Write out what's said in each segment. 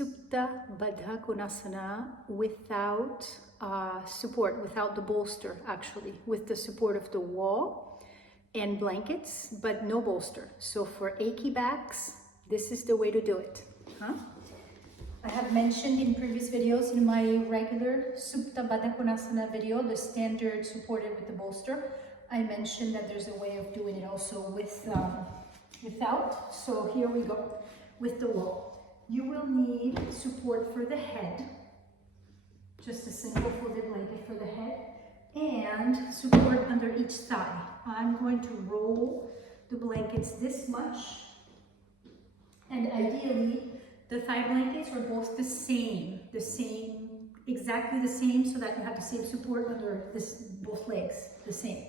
Supta Baddha Konāsana without support, without the bolster actually, with the support of the wall and blankets, but no bolster. So for achy backs, this is the way to do it. I have mentioned in previous videos in my regular Supta Baddha Konāsana video, the standard supported with the bolster, I mentioned that there's a way of doing it also with without. So here we go with the wall. You will need support for the head, just a simple folded blanket for the head, and support under each thigh. I'm going to roll the blankets this much, and ideally the thigh blankets are both the same, exactly the same, so that you have the same support under both legs, the same.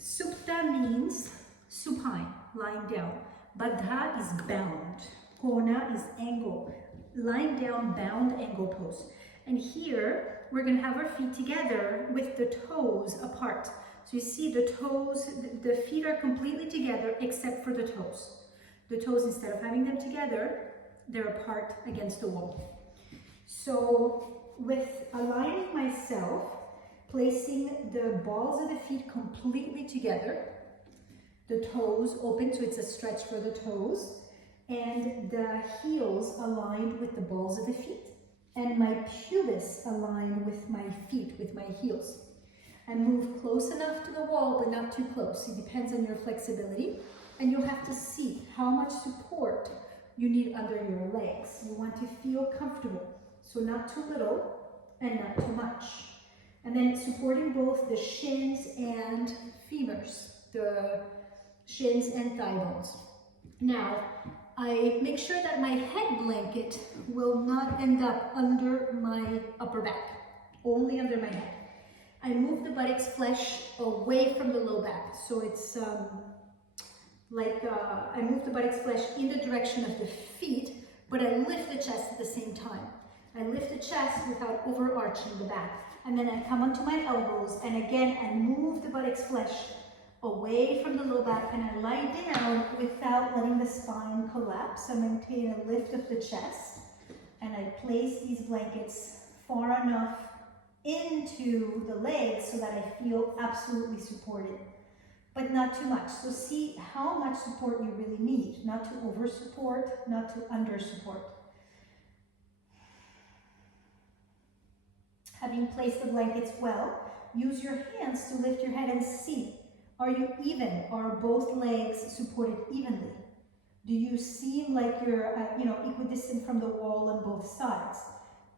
Supta means supine, lying down. Baddha is bound. Kona is angle, lying down, bound angle pose. And here, we're gonna have our feet together with the toes apart. So you see the toes, the feet are completely together except for the toes. The toes, instead of having them together, they're apart against the wall. So with aligning myself, placing the balls of the feet completely together, the toes open, so it's a stretch for the toes, and the heels aligned with the balls of the feet, and my pubis aligned with my feet, with my heels. And move close enough to the wall, but not too close. It depends on your flexibility, and you'll have to see how much support you need under your legs. You want to feel comfortable, so not too little and not too much. And then supporting both the shins and femurs, the shins and thigh bones. Now, I make sure that my head blanket will not end up under my upper back, only under my head. I move the buttocks flesh away from the low back. So it's I move the buttocks flesh in the direction of the feet, but I lift the chest at the same time. I lift the chest without overarching the back. And then I come onto my elbows, and again, I move the buttocks flesh away from the low back, and I lie down without letting the spine collapse. I maintain a lift of the chest, and I place these blankets far enough into the legs so that I feel absolutely supported, but not too much. So see how much support you really need, not to over support, not to under support. Having placed the blankets well, use your hands to lift your head and see. Are you even? Are both legs supported evenly? Do you seem like you're equidistant from the wall on both sides?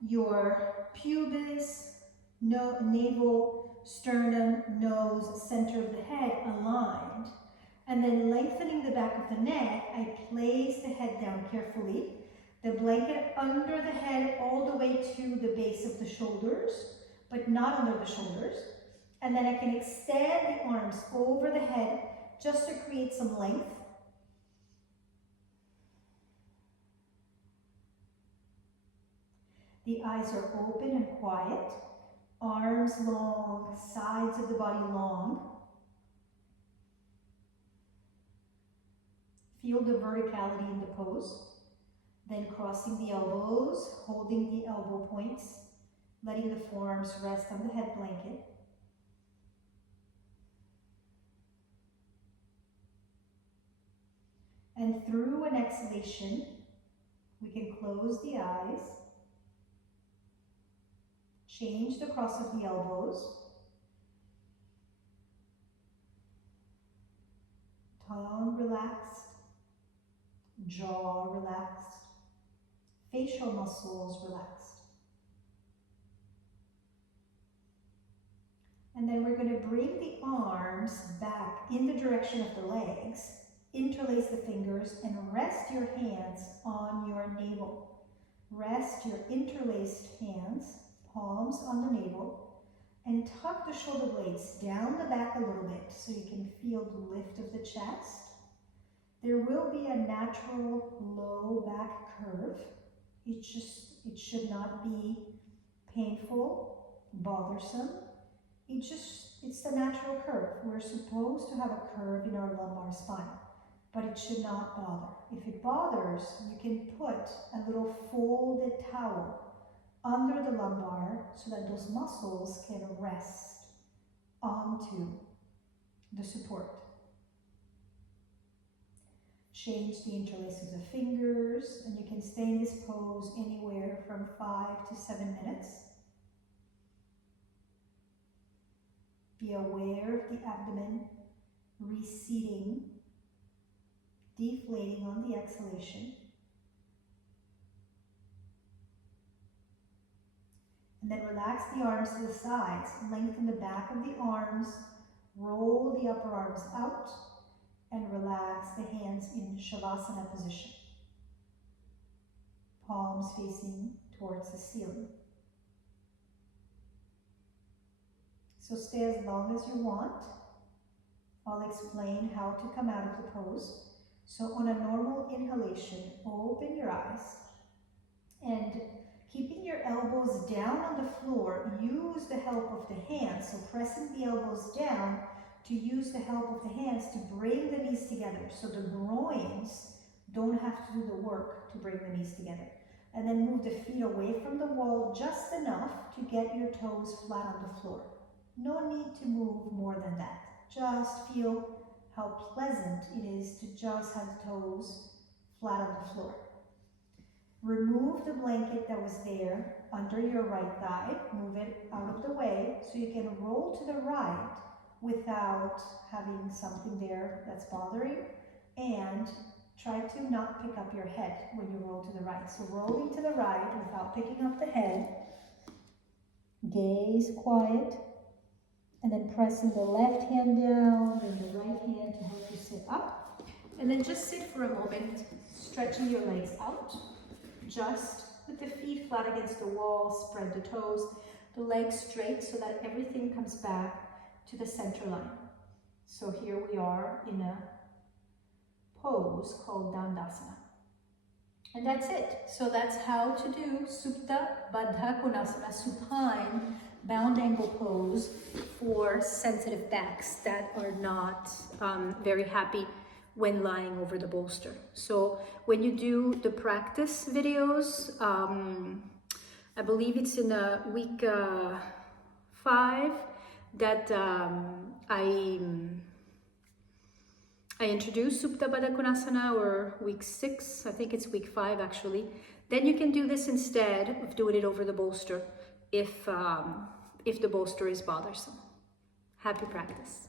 Your pubis, navel, sternum, nose, center of the head aligned. And then lengthening the back of the neck, I place the head down carefully. The blanket under the head all the way to the base of the shoulders, but not under the shoulders. And then I can extend the arms over the head just to create some length. The eyes are open and quiet. Arms long, sides of the body long. Feel the verticality in the pose. Then crossing the elbows, holding the elbow points, letting the forearms rest on the head blanket. And through an exhalation, we can close the eyes, change the cross of the elbows, tongue relaxed, jaw relaxed, facial muscles relaxed. And then we're going to bring the arms back in the direction of the legs. Interlace the fingers and rest your hands on your navel. Rest your interlaced hands, palms on the navel, and tuck the shoulder blades down the back a little bit so you can feel the lift of the chest. There will be a natural low back curve. It should not be painful, bothersome. It's the natural curve. We're supposed to have a curve in our lumbar spine. but it should not bother. If it bothers, you can put a little folded towel under the lumbar so that those muscles can rest onto the support. Change the interlace of the fingers, and you can stay in this pose anywhere from 5 to 7 minutes. Be aware of the abdomen receding, deflating on the exhalation. And then relax the arms to the sides, lengthen the back of the arms, roll the upper arms out, and relax the hands in Shavasana position. Palms facing towards the ceiling. So stay as long as you want. I'll explain how to come out of the pose. So on a normal inhalation, open your eyes, and keeping your elbows down on the floor, use the help of the hands. So pressing the elbows down, to use the help of the hands to bring the knees together. So the groins don't have to do the work to bring the knees together. And then move the feet away from the wall just enough to get your toes flat on the floor. No need to move more than that. Just feel how pleasant it is to just have the toes flat on the floor. Remove the blanket that was there under your right thigh. Move it out of the way so you can roll to the right without having something there that's bothering, and try to not pick up your head when you roll to the right. So rolling to the right without picking up the head, gaze quiet, and then pressing the left hand down and the right hand to help you sit up. And then just sit for a moment, stretching your legs out, just with the feet flat against the wall, spread the toes, the legs straight so that everything comes back to the center line. So here we are in a pose called Dandasana. And that's it. So that's how to do Supta Baddha Konāsana, supine bound ankle pose for sensitive backs that are not very happy when lying over the bolster. So when you do the practice videos, I believe it's in week 5, that I introduce Supta Baddha Konāsana, or week 6, I think it's week 5 actually. Then you can do this instead of doing it over the bolster if the bolster is bothersome. Happy practice.